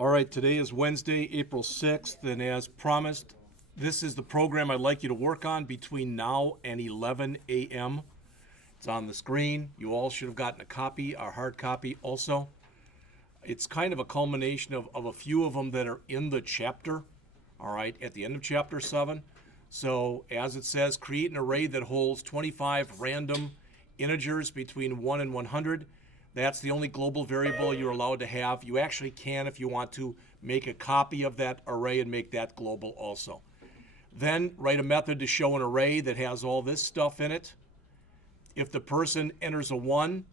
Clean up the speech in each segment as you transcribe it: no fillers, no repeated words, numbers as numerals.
All right, today is Wednesday, April 6th, and as promised, this is the program I'd like you to work on between now and 11 a.m. It's on the screen. You all should have gotten a copy, a hard copy also. It's kind of a culmination of a few of them that are in the chapter, all right, at the end of Chapter 7. So as it says, create an array that holds 25 random integers between 1 and 100. That's the only global variable you're allowed to have. You actually can, if you want to, make a copy of that array and make that global also. Then write a method to show an array that has all this stuff in it. If the person enters a 1,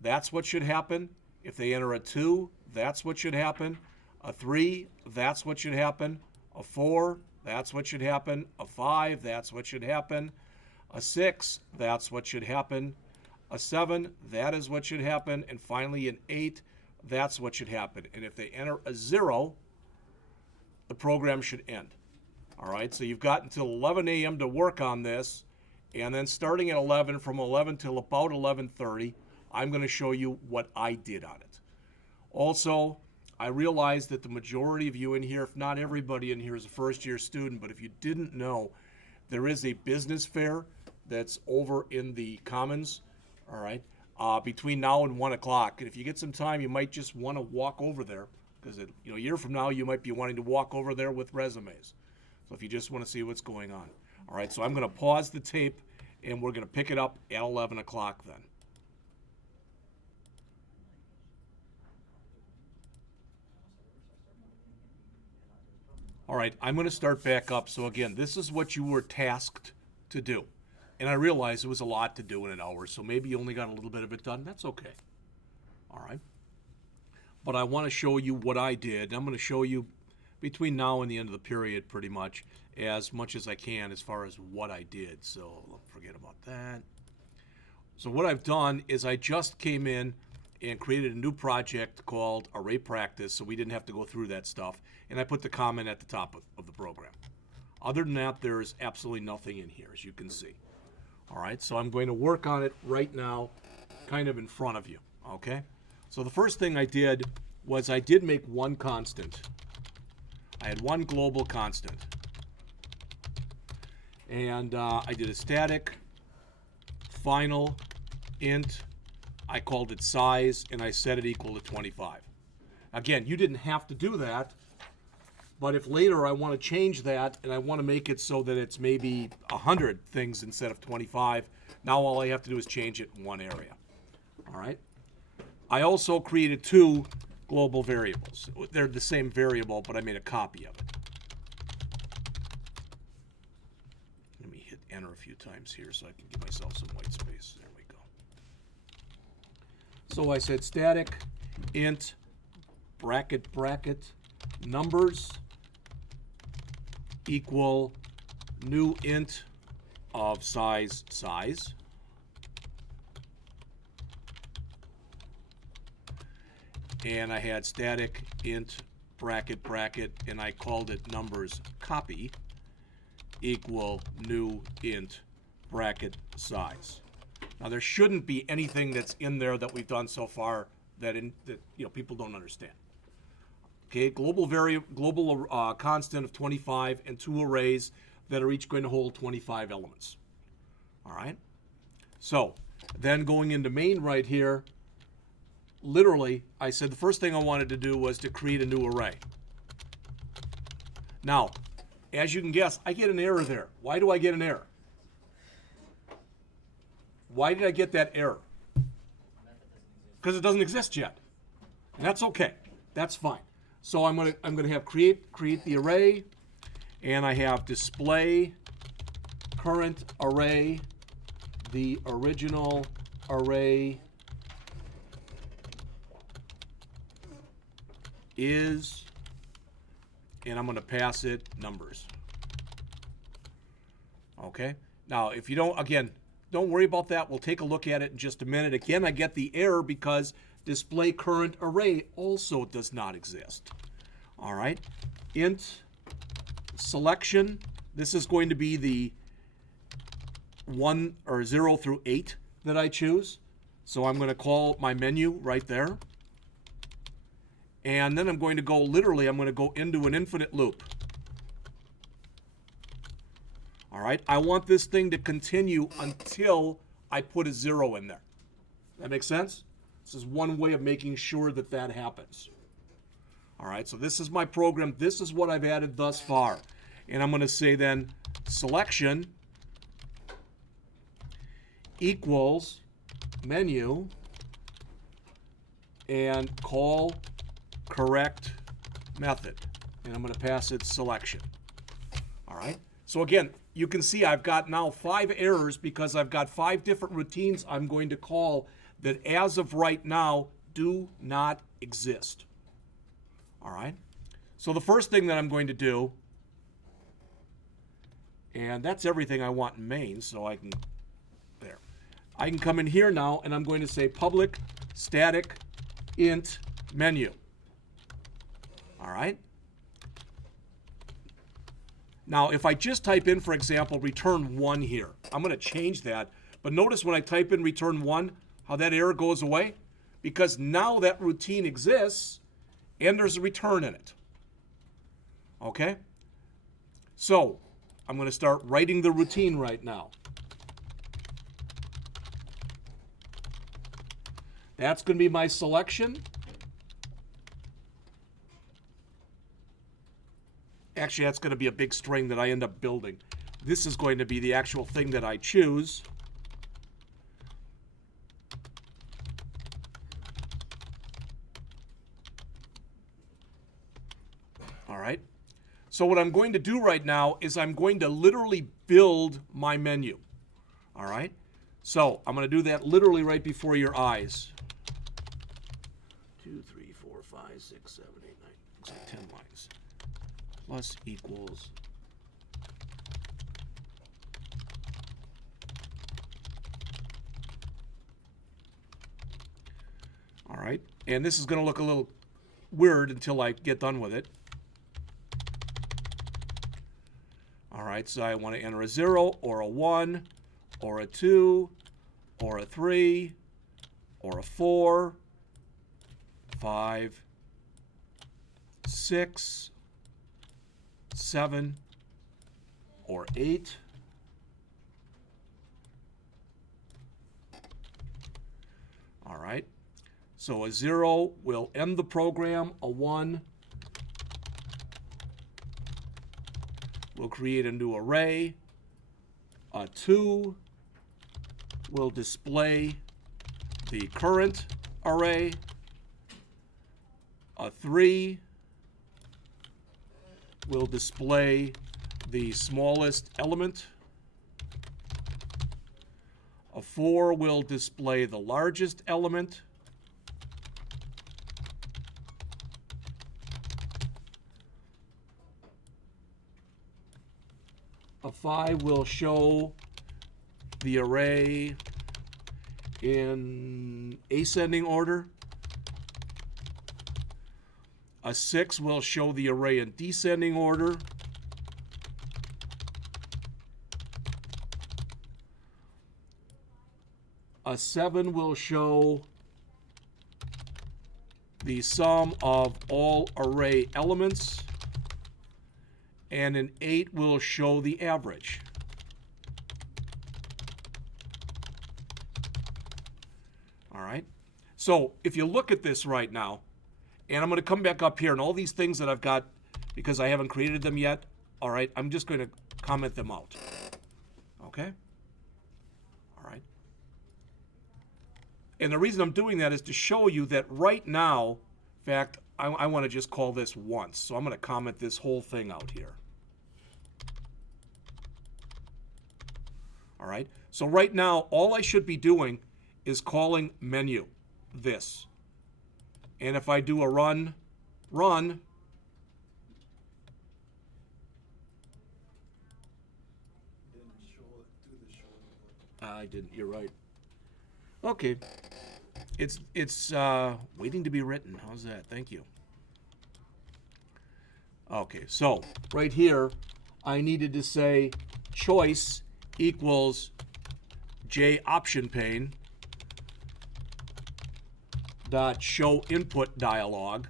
that's what should happen. If they enter a 2, that's what should happen. A 3, that's what should happen. A 4, that's what should happen. A 5, that's what should happen. A 6, that's what should happen. A 7, that is what should happen. And finally, an 8, that's what should happen. And if they enter a 0, the program should end. All right, so you've got until 11 a.m. to work on this. And then starting at 11, from 11 till about 11:30, I'm going to show you what I did on it. Also, I realize that the majority of you in here, if not everybody in here, is a first-year student. But if you didn't know, there is a business fair that's over in the Commons. All right, between now and 1 o'clock. And if you get some time, you might just want to walk over there because a year from now, you might be wanting to walk over there with resumes. So if you just want to see what's going on. All right, so I'm going to pause the tape and we're going to pick it up at 11 o'clock then. All right, I'm going to start back up. So again, this is what you were tasked to do. And I realized it was a lot to do in an hour, so maybe you only got a little bit of it done. That's okay. All right. But I want to show you what I did. I'm going to show you between now and the end of the period pretty much as I can as far as what I did. So forget about that. So what I've done is I just came in and created a new project called Array Practice, so we didn't have to go through that stuff. And I put the comment at the top of the program. Other than that, there's absolutely nothing in here, as you can see. All right, so I'm going to work on it right now, kind of in front of you, okay? So the first thing I did was I did make one constant. I had one global constant. And I did a static, final, int, I called it size, and I set it equal to 25. Again, you didn't have to do that, but if later I want to change that and I want to make it so that it's maybe 100 things instead of 25, now all I have to do is change it in one area. All right. I also created two global variables. They're the same variable, but I made a copy of it. Let me hit enter a few times here so I can give myself some white space. There we go. So I said static int bracket numbers equal new int of size. And I had static int bracket and I called it numbers copy equal new int bracket size. Now there shouldn't be anything that's in there that we've done so far that people don't understand. Okay, global constant of 25 and two arrays that are each going to hold 25 elements. All right. So then going into main right here, literally, I said the first thing I wanted to do was to create a new array. Now, as you can guess, I get an error there. Why do I get an error? Why did I get that error? Because it doesn't exist yet. And that's okay. That's fine. So I'm gonna have create the array, and I have display current array, the original array is, and I'm going to pass it numbers. Okay. Now, if you don't, again, don't worry about that. We'll take a look at it in just a minute. Again, I get the error because display current array also does not exist. All right. Int selection. This is going to be the 1 or 0 through 8 that I choose. So I'm going to call my menu right there. And then I'm going to go, literally, I'm going to go into an infinite loop. All right, I want this thing to continue until I put a 0 in there. That makes sense? This is one way of making sure that that happens. All right, so this is my program. This is what I've added thus far. And I'm going to say then selection equals menu and call correct method. And I'm going to pass it selection. All right, so again, you can see I've got now 5 errors because I've got 5 different routines I'm going to call that as of right now do not exist. All right, so the first thing that I'm going to do, and that's everything I want in main, so I can, there. I can come in here now and I'm going to say public static int menu. All right. Now, if I just type in, for example, return 1 here, I'm going to change that. But notice when I type in return 1, how that error goes away? Because now that routine exists and there's a return in it. Okay? So, I'm going to start writing the routine right now. That's going to be my selection. Actually, that's going to be a big string that I end up building. This is going to be the actual thing that I choose. All right. So what I'm going to do right now is I'm going to literally build my menu. All right. So I'm going to do that literally right before your eyes. 2, 3, 4, 5, 6, 7, 8, 9. Looks like 10 lines. Plus equals. All right, and this is going to look a little weird until I get done with it. All right, so I want to enter a 0 or a 1 or a 2 or a 3 or a 4, 5, 6, 7 or 8. All right. So a 0 will end the program. A 1 will create a new array. A 2 will display the current array. A 3 will display the smallest element. A 4 will display the largest element. A 5 will show the array in ascending order. A 6 will show the array in descending order. A 7 will show the sum of all array elements. And an 8 will show the average. All right. So if you look at this right now, and I'm going to come back up here, and all these things that I've got, because I haven't created them yet, all right, I'm just going to comment them out. Okay? All right. And the reason I'm doing that is to show you that right now, in fact, I want to just call this once. So I'm going to comment this whole thing out here. All right. So right now, all I should be doing is calling menu, this. And if I do a run, I didn't, you're right. Okay. It's waiting to be written. How's that? Thank you. Okay, so right here, I needed to say choice equals J option pane dot show input dialog.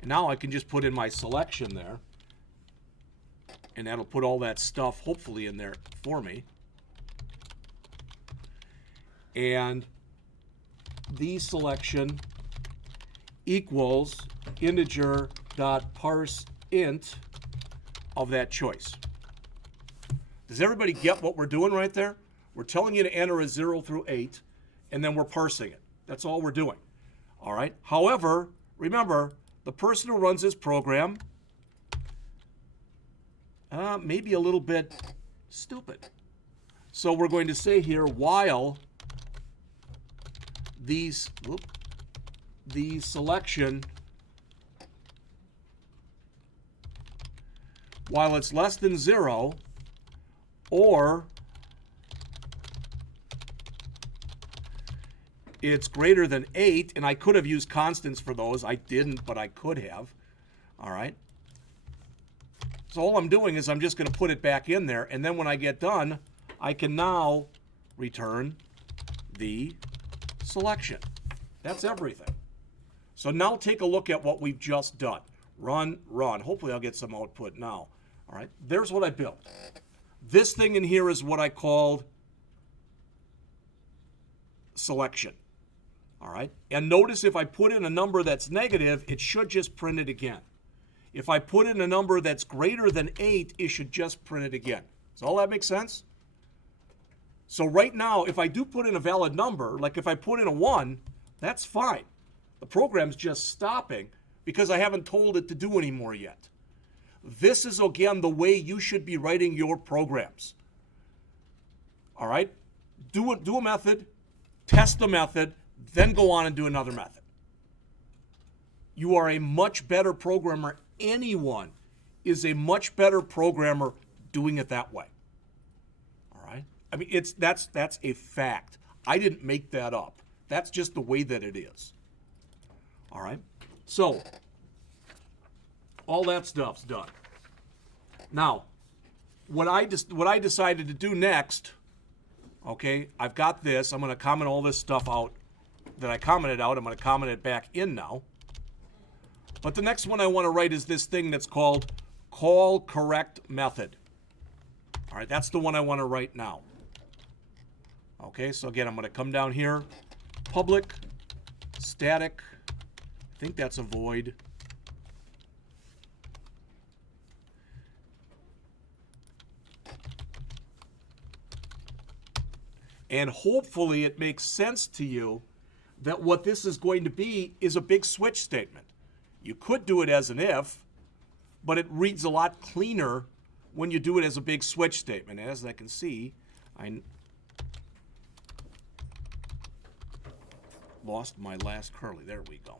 And now I can just put in my selection there. And that'll put all that stuff hopefully in there for me. And the selection equals integer.parseInt of that choice. Does everybody get what we're doing right there? We're telling you to enter a 0 through 8, and then we're parsing it. That's all we're doing. All right? However, remember, the person who runs this program may be a little bit stupid. So we're going to say here, while the selection, while it's less than 0, or it's greater than 8, and I could have used constants for those. I didn't, but I could have. All right. So all I'm doing is I'm just going to put it back in there, and then when I get done, I can now return the selection. That's everything. So now take a look at what we've just done. Run, run. Hopefully I'll get some output now. All right. There's what I built. This thing in here is what I called selection. All right. And notice if I put in a number that's negative, it should just print it again. If I put in a number that's greater than 8, it should just print it again. Does all that make sense? So right now, if I do put in a valid number, like if I put in a 1, that's fine. The program's just stopping because I haven't told it to do any more yet. This is, again, the way you should be writing your programs. All right? Do a method, test the method, then go on and do another method. You are a much better programmer. Anyone is a much better programmer doing it that way. All right? I mean, that's a fact. I didn't make that up. That's just the way that it is. All right? So, all that stuff's done. Now, what I decided to do next, okay, I've got this. I'm going to comment all this stuff out that I commented out. I'm going to comment it back in now. But the next one I want to write is this thing that's called call correct method. All right, that's the one I want to write now. Okay, so again, I'm going to come down here, public, static, I think that's a void. And hopefully it makes sense to you that what this is going to be is a big switch statement. You could do it as an if, but it reads a lot cleaner when you do it as a big switch statement. As I can see, I lost my last curly. There we go.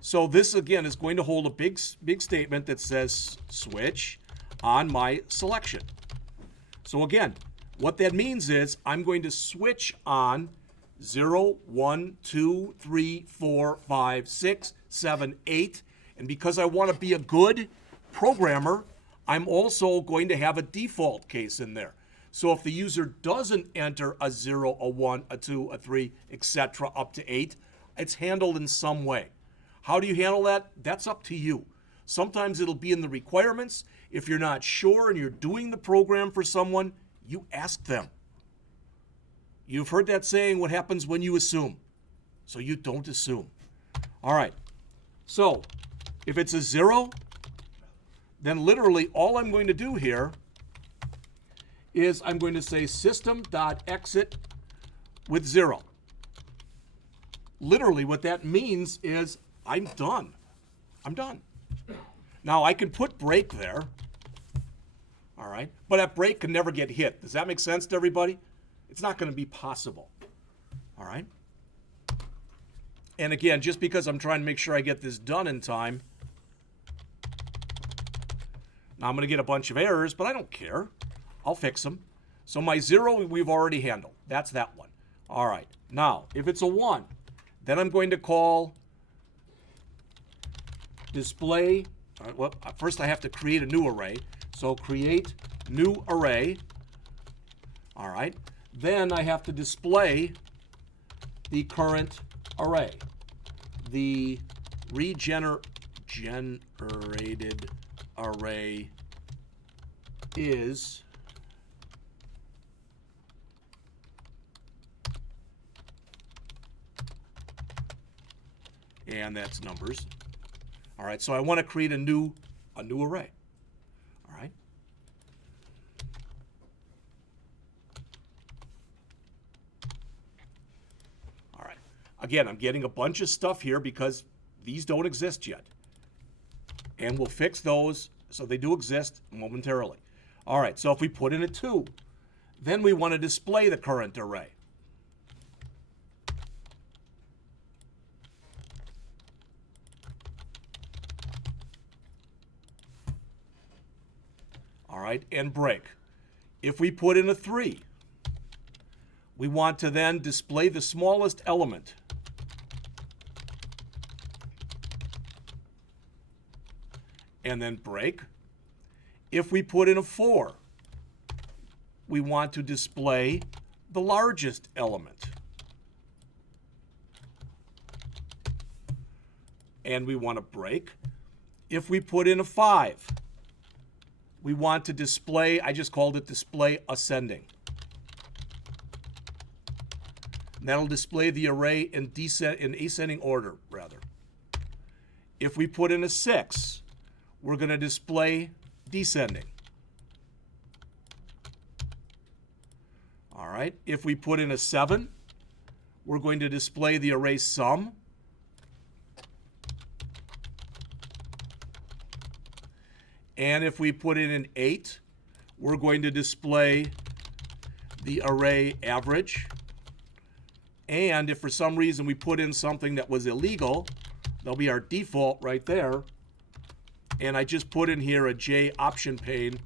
So this, again, is going to hold a big statement that says switch on my selection. So again, what that means is I'm going to switch on 0, 1, 2, 3, 4, 5, 6, 7, 8. And because I want to be a good programmer, I'm also going to have a default case in there. So if the user doesn't enter a 0, a 1, a 2, a 3, etc. up to 8, it's handled in some way. How do you handle that? That's up to you. Sometimes it'll be in the requirements. If you're not sure and you're doing the program for someone, you ask them. You've heard that saying, what happens when you assume? So you don't assume. All right. So if it's a 0, then literally all I'm going to do here is I'm going to say system.exit with 0. Literally what that means is I'm done. I'm done. Now I can put break there. All right. But that break can never get hit. Does that make sense to everybody? It's not going to be possible. All right. And again, just because I'm trying to make sure I get this done in time, now I'm going to get a bunch of errors, but I don't care. I'll fix them. So my 0 we've already handled. That's that one. All right. Now, if it's a 1, then I'm going to call display. All right, well, first I have to create a new array. So create new array. All right. Then I have to display the current array. The regenerated array is and that's numbers. All right, so I want to create a new array. All right. All right. Again, I'm getting a bunch of stuff here because these don't exist yet. And we'll fix those so they do exist momentarily. All right, so if we put in a 2, then we want to display the current array. All right, and break. If we put in a 3, we want to then display the smallest element. And then break. If we put in a 4, we want to display the largest element. And we want to break. If we put in a 5, we want to display, I just called it display ascending. And that'll display the array in ascending order, rather. If we put in a 6, we're going to display descending. All right. If we put in a 7, we're going to display the array sum. And if we put in an 8, we're going to display the array average. And if for some reason we put in something that was illegal, that'll be our default right there. And I just put in here a J option pane.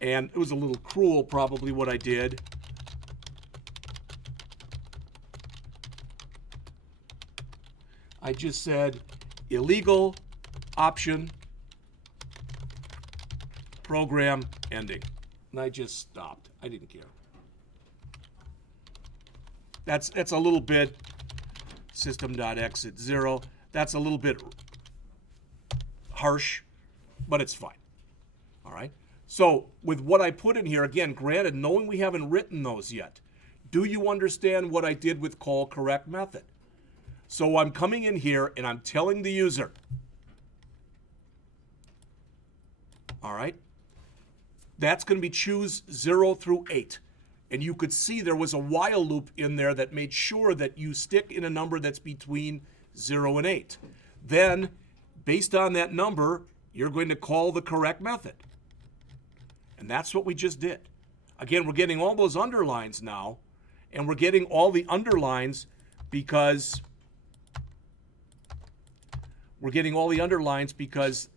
And it was a little cruel, probably, what I did. I just said illegal option program ending. And I just stopped. I didn't care. That's a little bit system.exit 0. That's a little bit harsh, but it's fine. All right. So with what I put in here, again, granted, knowing we haven't written those yet, do you understand what I did with call correct method? So I'm coming in here and I'm telling the user, all right, that's going to be choose 0 through 8. And you could see there was a while loop in there that made sure that you stick in a number that's between 0 and 8. Then, based on that number, you're going to call the correct method. And that's what we just did. Again, we're getting all those underlines now, and we're getting all the underlines because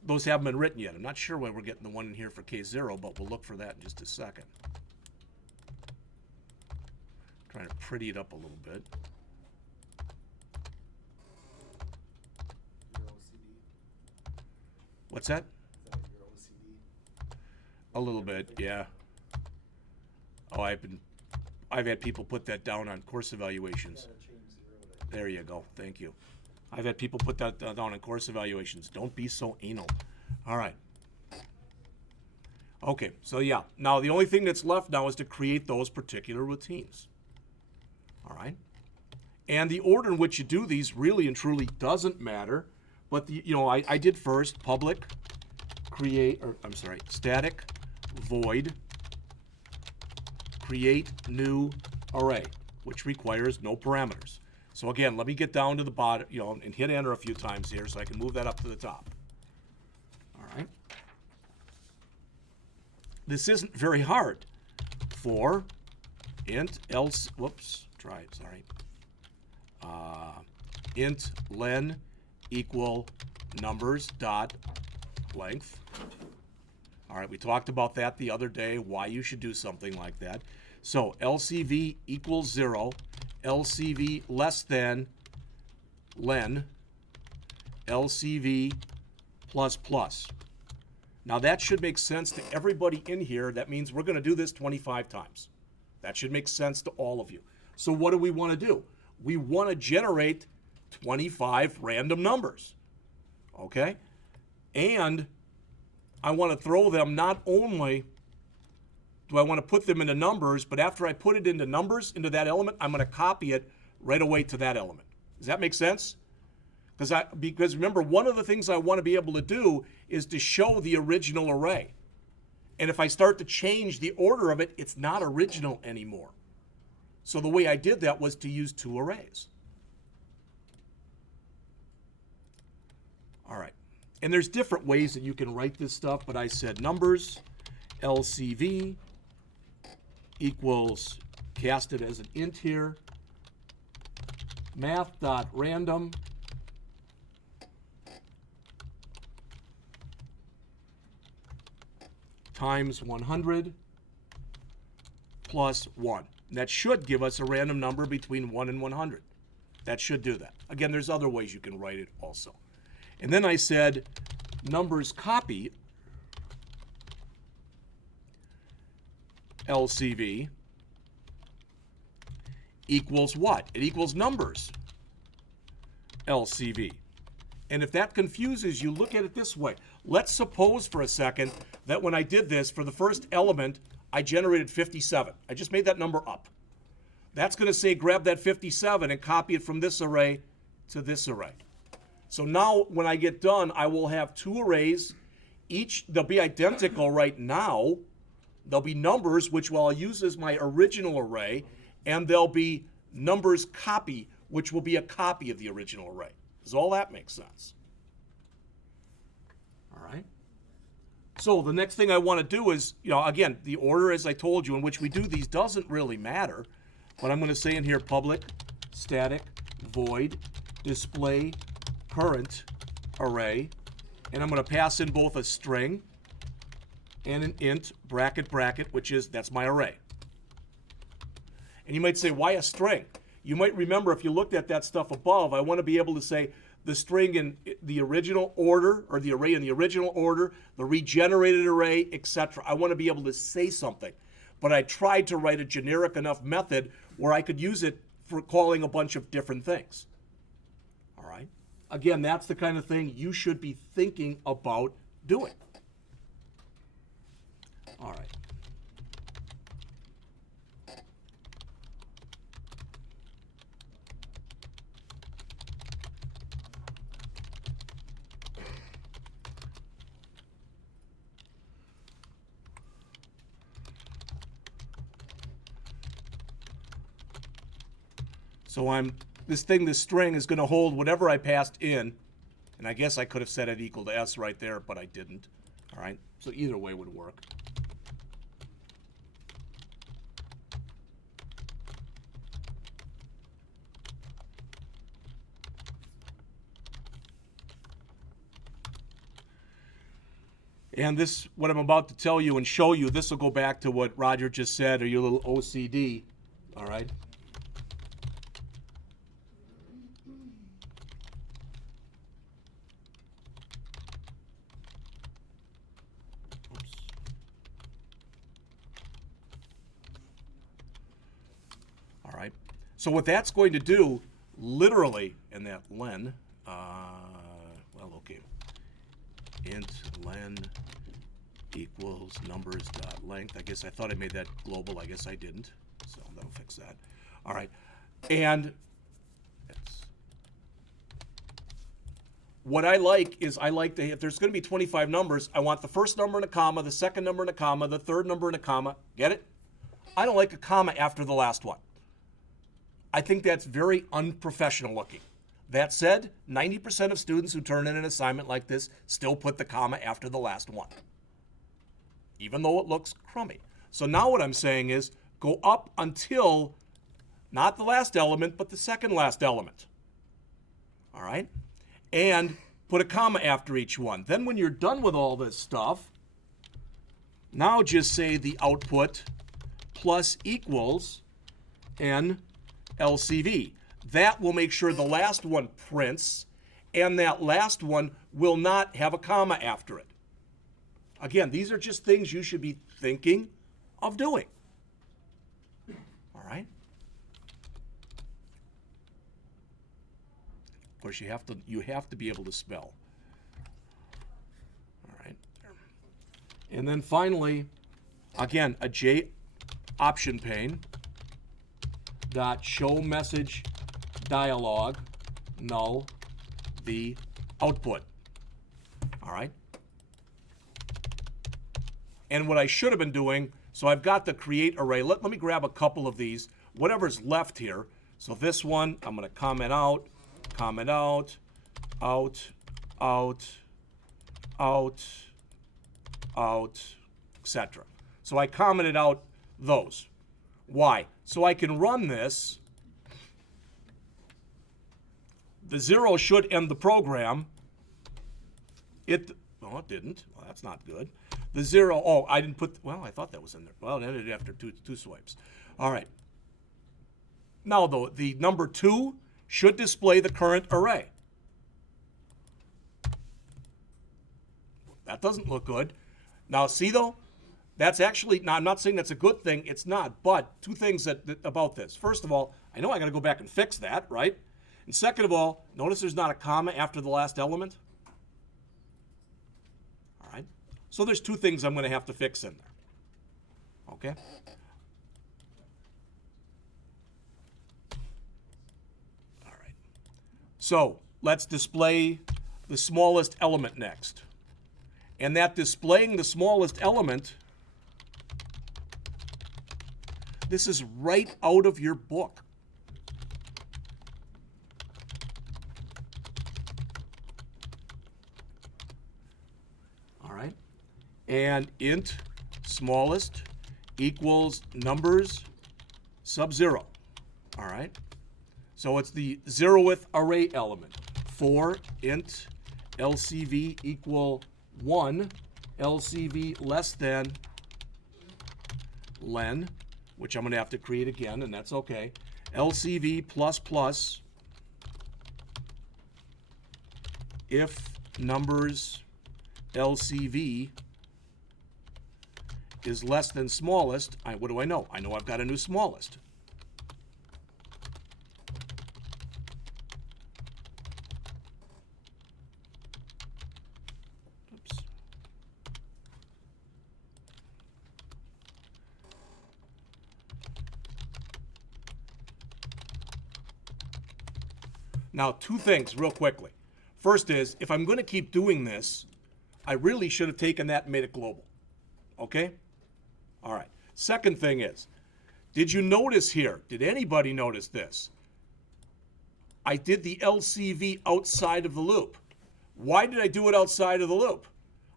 those haven't been written yet. I'm not sure why we're getting the one in here for K0, but we'll look for that in just a second. Trying to pretty it up a little bit. What's that? Is that your OCD? A little bit, yeah. Oh, I've had people put that down on course evaluations. There you go. Thank you. I've had people put that down on course evaluations. Don't be so anal. All right. Okay, so yeah. Now the only thing that's left now is to create those particular routines. All right. And the order in which you do these really and truly doesn't matter. But I did first public static void create new array, which requires no parameters. So again, let me get down to the bottom, and hit enter a few times here so I can move that up to the top. All right. This isn't very hard. For int else, int len equal numbers dot length. All right, we talked about that the other day, why you should do something like that. So LCV equals 0, LCV less than len, LCV plus plus. Now that should make sense to everybody in here. That means we're going to do this 25 times. That should make sense to all of you. So what do we want to do? we want to generate 25 random numbers, okay? And I want to throw them, not only do I want to put them into numbers, but after I put it into numbers, into that element, I'm going to copy it right away to that element. Does that make sense? Because remember, one of the things I want to be able to do is to show the original array. And if I start to change the order of it, it's not original anymore. So the way I did that was to use two arrays. All right. And there's different ways that you can write this stuff, but I said numbers, LCV equals, cast it as an int here, math.random times 100 plus 1. And that should give us a random number between 1 and 100. That should do that. Again, there's other ways you can write it also. And then I said numbers copy LCV equals what? It equals numbers LCV. And if that confuses you, look at it this way. Let's suppose for a second that when I did this, for the first element, I generated 57. I just made that number up. That's going to say grab that 57 and copy it from this array to this array. So now when I get done, I will have two arrays. They'll be identical right now. There'll be numbers, which I'll use as my original array, and there'll be numbers copy, which will be a copy of the original array. Does all that make sense? All right. So the next thing I want to do is, again, the order, as I told you, in which we do these doesn't really matter, but I'm going to say in here public static void display current array, and I'm going to pass in both a string and an int bracket, which is, that's my array. And you might say, why a string? You might remember, if you looked at that stuff above, I want to be able to say the string in the original order, or the array in the original order, the regenerated array, etc. I want to be able to say something. But I tried to write a generic enough method where I could use it for calling a bunch of different things. All right? Again, that's the kind of thing you should be thinking about doing. All right. So this string is going to hold whatever I passed in, and I guess I could have set it equal to s right there, but I didn't. All right, so either way would work. And this, what I'm about to tell you and show you, this will go back to what Roger just said, or your little OCD, all right? So what that's going to do, literally, in that len, int len equals numbers.length. I guess I thought I made that global. I guess I didn't. So that'll fix that. All right. And what I like is if there's going to be 25 numbers, I want the first number in a comma, the second number in a comma, the third number in a comma. Get it? I don't like a comma after the last one. I think that's very unprofessional looking. That said, 90% of students who turn in an assignment like this still put the comma after the last one, even though it looks crummy. So now what I'm saying is go up until not the last element, but the second last element. All right? And put a comma after each one. Then when you're done with all this stuff, now just say the output plus equals n LCV. That will make sure the last one prints, and that last one will not have a comma after it. Again, these are just things you should be thinking of doing. All right? Of course, you have to be able to spell. All right. And then finally, again, a J option pane dot show message dialog null the output. All right. And what I should have been doing, so I've got the create array. Let me grab a couple of these, whatever's left here. So this one, I'm going to comment out, out, etc. So I commented out those. Why? So I can run this. The 0 should end the program. It didn't. Well, that's not good. The 0, oh, I didn't put, well, I thought that was in there. Well, it ended after two swipes. All right. Now, though, the number 2 should display the current array. That doesn't look good. Now, see, though, that's actually, now, I'm not saying that's a good thing. It's not, but two things about this. First of all, I know I got to go back and fix that, right? And second of all, notice there's not a comma after the last element. All right. So there's two things I'm going to have to fix in there. Okay. All right. So let's display the smallest element next. And that displaying the smallest element, this is right out of your book. All right. And int smallest equals numbers sub 0. All right. So it's the 0th array element. For int LCV equal 1, LCV less than len, which I'm going to have to create again, and that's okay. LCV plus plus if numbers LCV is less than smallest. What do I know? I know I've got a new smallest. Oops. Now, two things real quickly. First is, if I'm going to keep doing this, I really should have taken that and made it global. Okay? All right. Second thing is, did you notice here, did anybody notice this? I did the LCV outside of the loop. Why did I do it outside of the loop?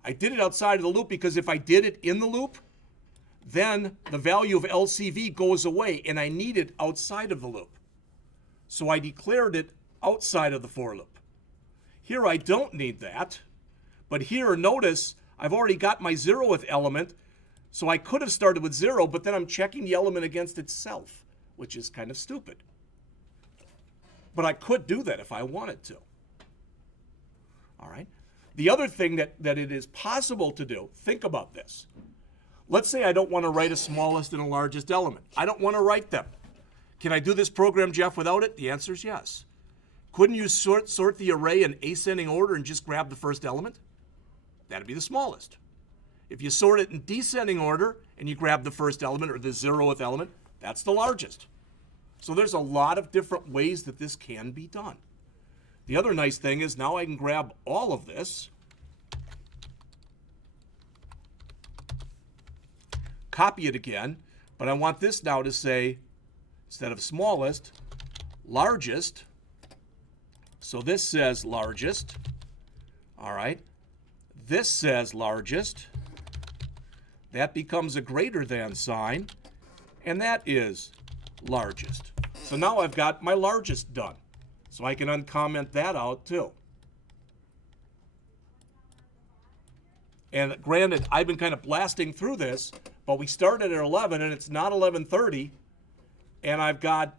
I did it outside of the loop because if I did it in the loop, then the value of LCV goes away, and I need it outside of the loop. So I declared it outside of the for loop. Here I don't need that, but here notice I've already got my 0th element, so I could have started with 0, but then I'm checking the element against itself, which is kind of stupid. But I could do that if I wanted to. All right. The other thing that it is possible to do, think about this. Let's say I don't want to write a smallest and a largest element. I don't want to write them. Can I do this program, Jeff, without it? The answer is yes. Couldn't you sort the array in ascending order and just grab the first element? That'd be the smallest. If you sort it in descending order and you grab the first element or the 0th element, that's the largest. So there's a lot of different ways that this can be done. The other nice thing is now I can grab all of this, copy it again, but I want this now to say, instead of smallest, largest. So this says largest. All right. This says largest. That becomes a greater than sign, and that is largest. So now I've got my largest done. So I can uncomment that out too. And granted, I've been kind of blasting through this, but we started at 11 and it's not 11:30, and I've got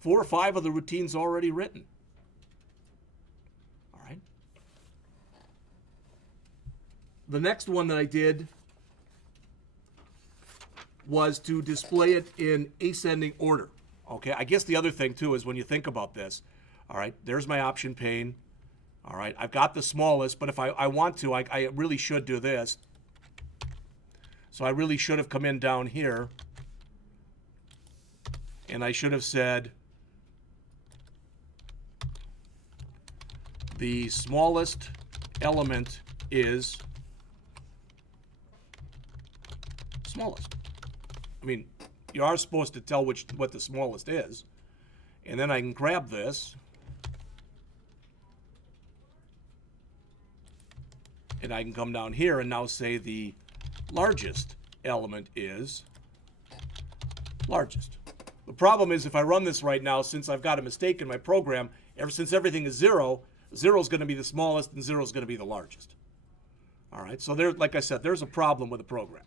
4 or 5 of the routines already written. All right. The next one that I did was to display it in ascending order. Okay, I guess the other thing too is when you think about this, All right, there's my option pane. All right, I've got the smallest, but if I want to, I really should do this. So I really should have come in down here, and I should have said the smallest element is smallest. I mean, you are supposed to tell what the smallest is. And then I can grab this, and I can come down here and now say the largest element is largest. The problem is if I run this right now, since I've got a mistake in my program, since everything is 0, 0 is going to be the smallest and 0 is going to be the largest. All right, so there, like I said, there's a problem with the program.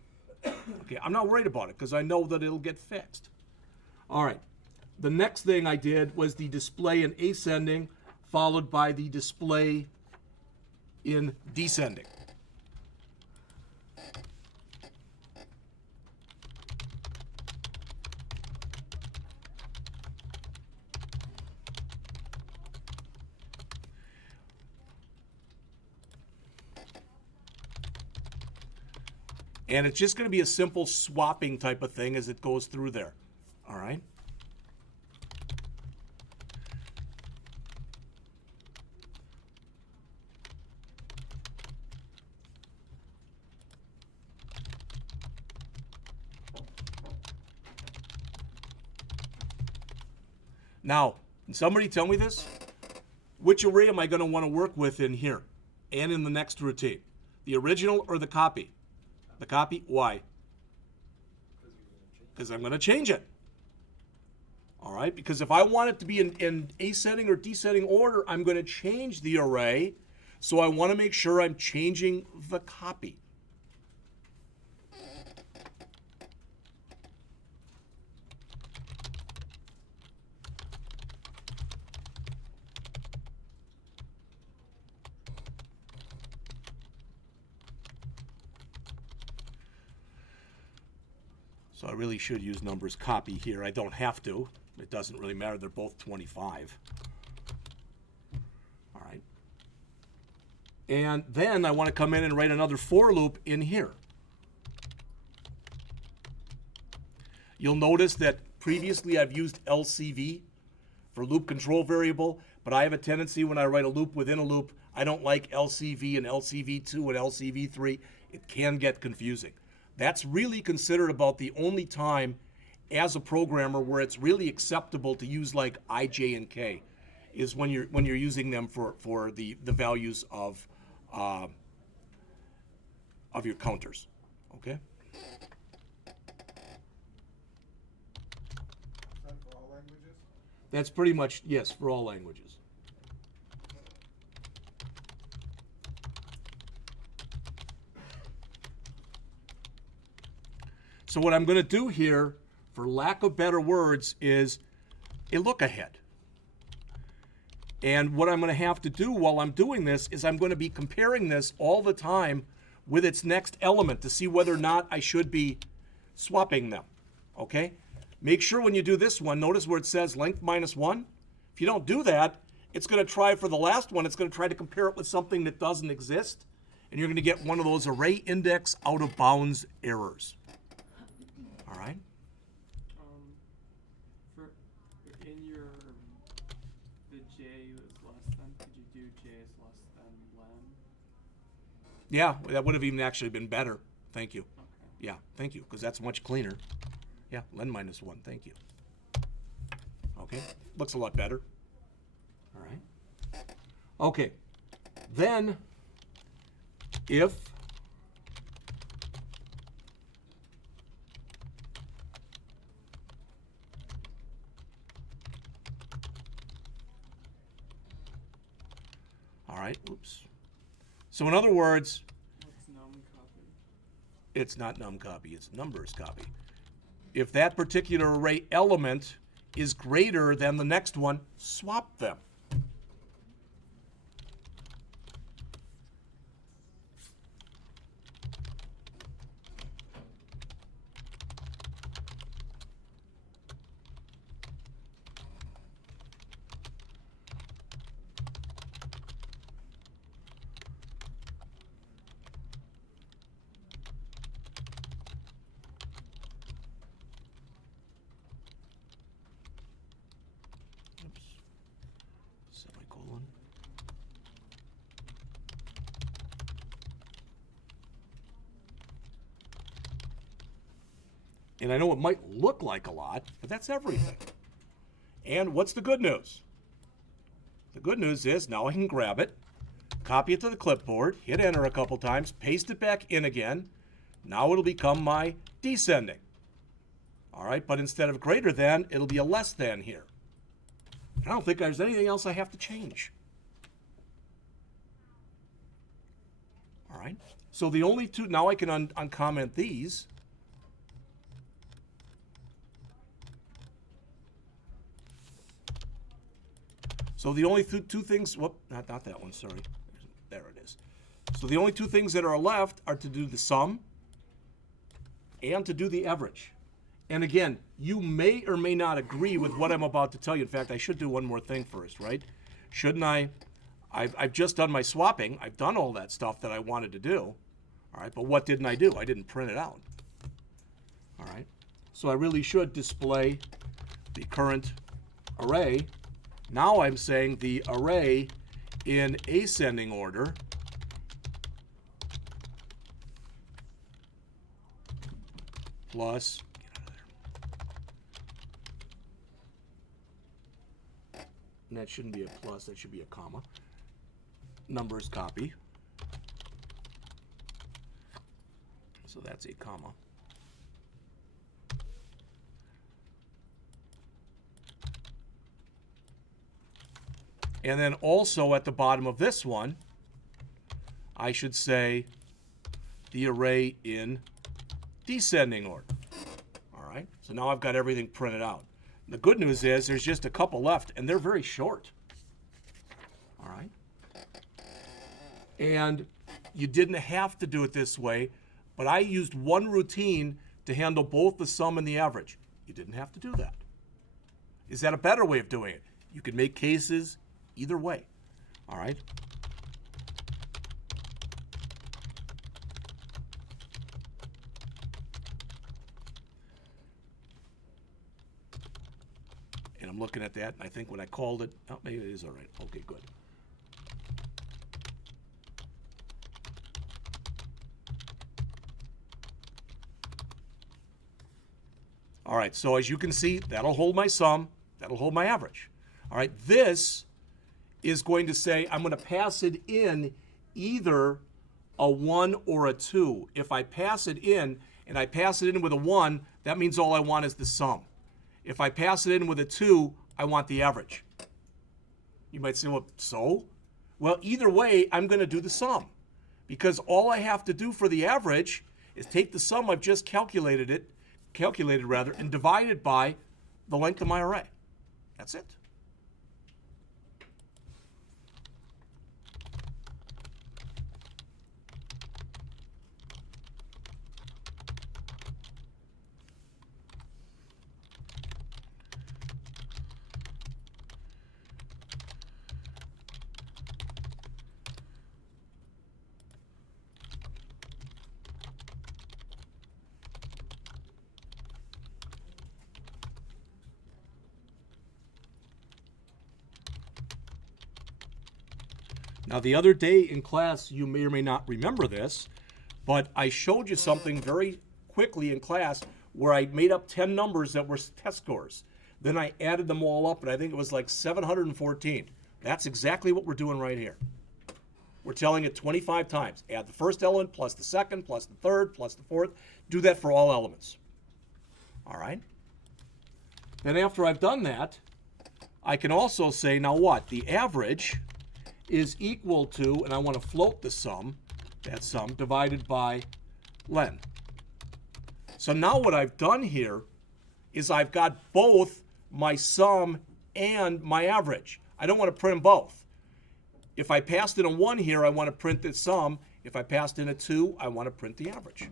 Okay, I'm not worried about it because I know that it'll get fixed. All right, the next thing I did was the display in ascending followed by the display in descending. And it's just going to be a simple swapping type of thing as it goes through there. All right. Now, can somebody tell me this? Which array am I going to want to work with in here and in the next routine? The original or the copy? The copy, why? Because I'm going to change it. All right, because if I want it to be in ascending or descending order, I'm going to change the array. So I want to make sure I'm changing the copy. So I really should use numbers copy here. I don't have to. It doesn't really matter. They're both 25. All right. And then I want to come in and write another for loop in here. You'll notice that previously I've used LCV for loop control variable, but I have a tendency when I write a loop within a loop, I don't like LCV and LCV2 and LCV3. It can get confusing. That's really considered about the only time as a programmer where it's really acceptable to use like I, J, and K, is when you're using them for the values of your counters. Okay. Is that for all languages? That's pretty much, yes, for all languages. So what I'm going to do here, for lack of better words, is a look ahead. And what I'm going to have to do while I'm doing this is I'm going to be comparing this all the time with its next element to see whether or not I should be swapping them. Okay? Make sure when you do this one, notice where it says length -1. If you don't do that, it's going to try for the last one, it's going to try to compare it with something that doesn't exist. And you're going to get one of those array index out of bounds errors. All right? The J is less than, could you do J is less than len? Yeah, that would have even actually been better. Thank you. Okay. Yeah, thank you, because that's much cleaner. Yeah, len -1, thank you. Okay, looks a lot better. All right. Okay, then if all right, oops. So in other words, What's num copy? it's not num copy, it's numbers copy. If that particular array element is greater than the next one, swap them. And I know it might look like a lot, but that's everything. And what's the good news? The good news is now I can grab it, copy it to the clipboard, hit enter a couple times, paste it back in again. Now it'll become my descending. All right, but instead of greater than, it'll be a less than here. I don't think there's anything else I have to change. All right, so the only two, now I can uncomment these. So the only two things, whoop, not that one, sorry. There it is. So the only two things that are left are to do the sum and to do the average. And again, you may or may not agree with what I'm about to tell you. In fact, I should do one more thing first, right? Shouldn't I? I've just done my swapping. I've done all that stuff that I wanted to do. All right, but what didn't I do? I didn't print it out. All right, so I really should display the current array. Now I'm saying the array in ascending order plus, and that shouldn't be a plus, that should be a comma. Numbers copy. So that's a comma. And then also at the bottom of this one, I should say the array in descending order. All right, so now I've got everything printed out. The good news is there's just a couple left, and they're very short. All right. And you didn't have to do it this way, but I used one routine to handle both the sum and the average. You didn't have to do that. Is that a better way of doing it? You can make cases either way. All right. And I'm looking at that, and I think when I called it, oh, maybe it is all right. Okay, good. All right, so as you can see, that'll hold my sum, that'll hold my average. All right, this is going to say I'm going to pass it in either a 1 or a 2. If I pass it in and I pass it in with a 1, that means all I want is the sum. If I pass it in with a 2, I want the average. You might say, well, so? Well, either way, I'm going to do the sum, because all I have to do for the average is take the sum I've just calculated, and divide it by the length of my array. That's it. Now, the other day in class, you may or may not remember this, but I showed you something very quickly in class where I made up 10 numbers that were test scores. Then I added them all up, and I think it was like 714. That's exactly what we're doing right here. We're telling it 25 times. Add the first element plus the second plus the third plus the fourth. Do that for all elements. All right? Then after I've done that, I can also say, now what? The average is equal to, and I want to float the sum, that sum, divided by len. So now what I've done here is I've got both my sum and my average. I don't want to print them both. If I passed in a 1 here, I want to print the sum. If I passed in a 2, I want to print the average.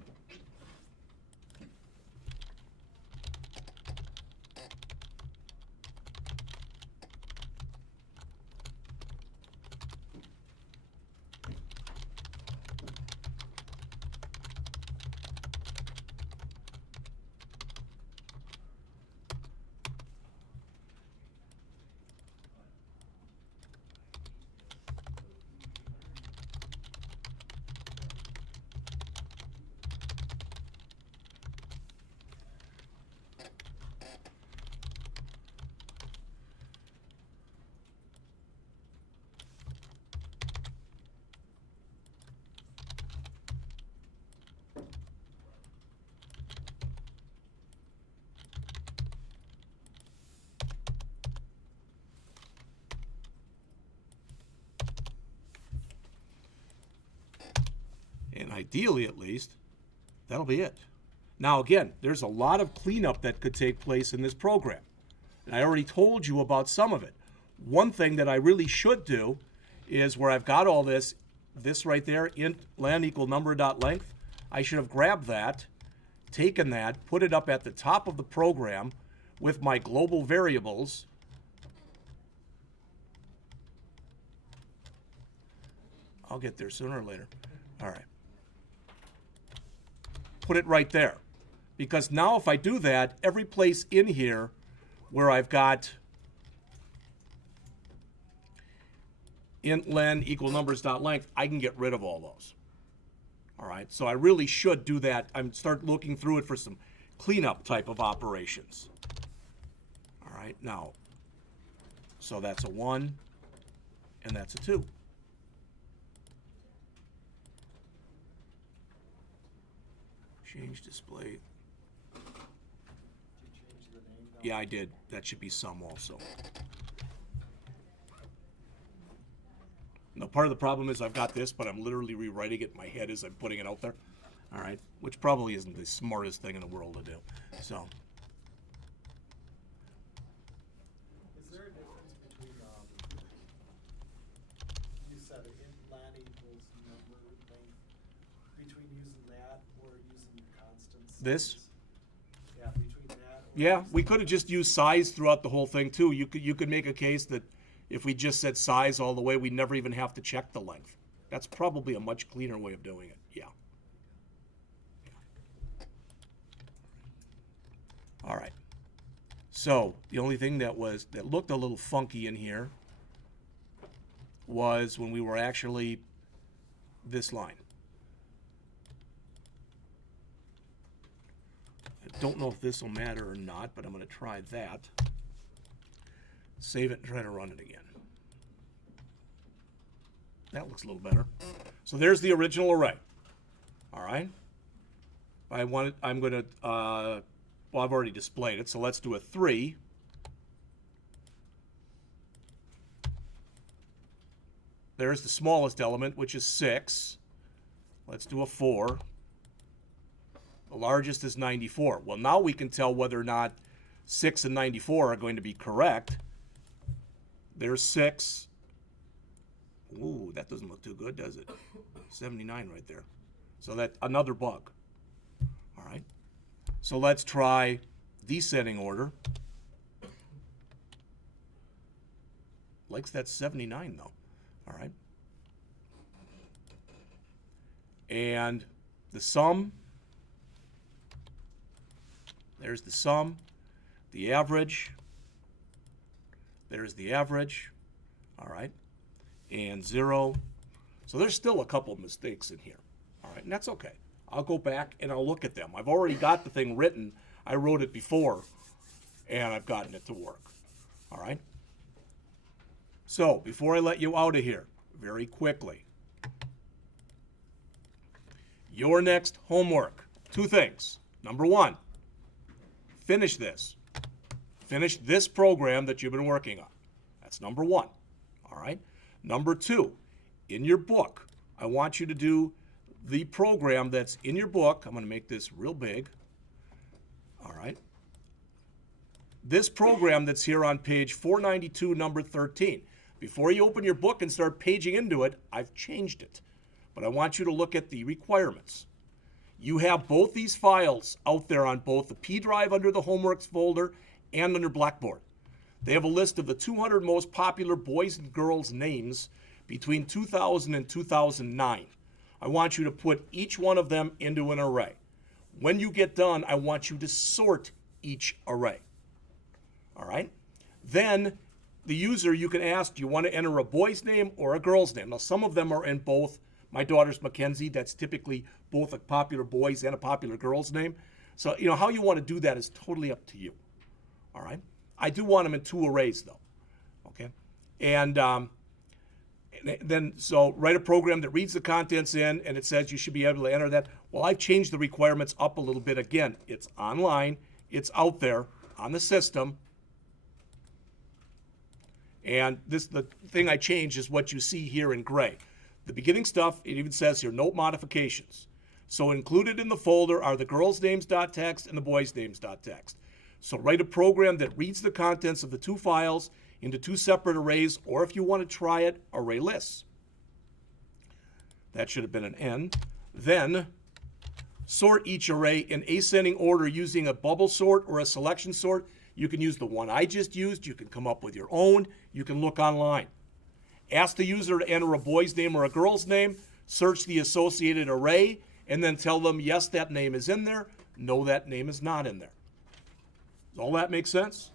ideally at least, that'll be it. Now again, there's a lot of cleanup that could take place in this program. And I already told you about some of it. One thing that I really should do is where I've got all this right there, int len equal number dot length, I should have grabbed that, taken that, put it up at the top of the program with my global variables. I'll get there sooner or later. All right. Put it right there. Because now if I do that, every place in here where I've got int len equal numbers dot length, I can get rid of all those. All right, so I really should do that. I'm start looking through it for some cleanup type of operations. All right, now, so that's a 1 and that's a 2. Change display. Did you change the name now? Yeah, I did. That should be some also. Now, part of the problem is I've got this, but I'm literally rewriting it in my head as I'm putting it out there. All right, which probably isn't the smartest thing in the world to do. So, Is there a difference between, you said int len equals number length, between using that or using constant size? This? Yeah, between that or yeah, using- we could have just used size throughout the whole thing too. You could make a case that if we just said size all the way, we'd never even have to check the length. That's probably a much cleaner way of doing it. Yeah. All right. So the only thing that looked a little funky in here was when we were actually this line. I don't know if this will matter or not, but I'm going to try that. Save it and try to run it again. That looks a little better. So there's the original array. All right. I'm going to, well, I've already displayed it, so let's do a 3. There's the smallest element, which is 6. Let's do a 4. The largest is 94. Well, now we can tell whether or not 6 and 94 are going to be correct. There's 6. Ooh, that doesn't look too good, does it? 79 right there. So that's another bug. All right. So let's try descending order. Likes that 79 though. All right. And the sum. There's the sum. The average. There's the average. All right. And 0. So there's still a couple of mistakes in here. All right. And that's okay. I'll go back and I'll look at them. I've already got the thing written. I wrote it before, and I've gotten it to work. All right? So, before I let you out of here, very quickly, your next homework, 2 things. Number 1, finish this. Finish this program that you've been working on. That's number 1. All right? Number 2, in your book, I want you to do the program that's in your book. I'm going to make this real big. All right. This program that's here on page 492, number 13. Before you open your book and start paging into it, I've changed it. But I want you to look at the requirements. You have both these files out there on both the P drive under the homeworks folder and under Blackboard. They have a list of the 200 most popular boys and girls names between 2000 and 2009. I want you to put each one of them into an array. When you get done, I want you to sort each array. All right? Then the user, you can ask, do you want to enter a boy's name or a girl's name? Now, some of them are in both. My daughter's Mackenzie. That's typically both a popular boy's and a popular girl's name. So, how you want to do that is totally up to you. All right? I do want them in 2 arrays, though. Okay? And then, so write a program that reads the contents in, and it says you should be able to enter that. Well, I've changed the requirements up a little bit. Again, it's online. It's out there on the system. And the thing I changed is what you see here in gray. The beginning stuff, it even says here, note modifications. So included in the folder are the girls' names.txt and the boys' names.txt. So write a program that reads the contents of the two files into two separate arrays, or if you want to try it, array lists. That should have been an N. Then sort each array in ascending order using a bubble sort or a selection sort. You can use the one I just used. You can come up with your own. You can look online. Ask the user to enter a boy's name or a girl's name, search the associated array, and then tell them, yes, that name is in there, no, that name is not in there. Does all that make sense?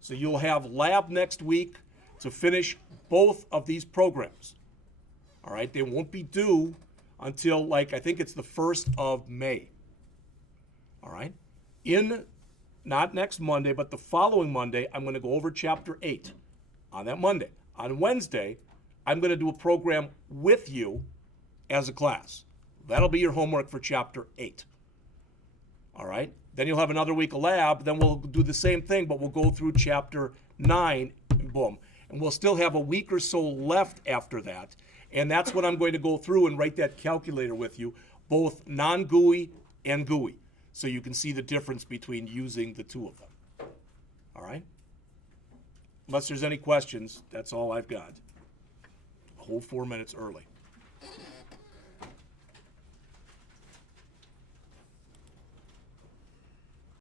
So you'll have lab next week to finish both of these programs. All right, they won't be due until, I think it's the 1st of May. All right, not next Monday, but the following Monday, I'm going to go over Chapter 8 on that Monday. On Wednesday, I'm going to do a program with you as a class. That'll be your homework for Chapter 8. All right? Then you'll have another week of lab. Then we'll do the same thing, but we'll go through Chapter 9, and boom. And we'll still have a week or so left after that. And that's what I'm going to go through and write that calculator with you, both non-GUI and GUI, so you can see the difference between using the two of them. All right? Unless there's any questions, that's all I've got. A whole 4 minutes early.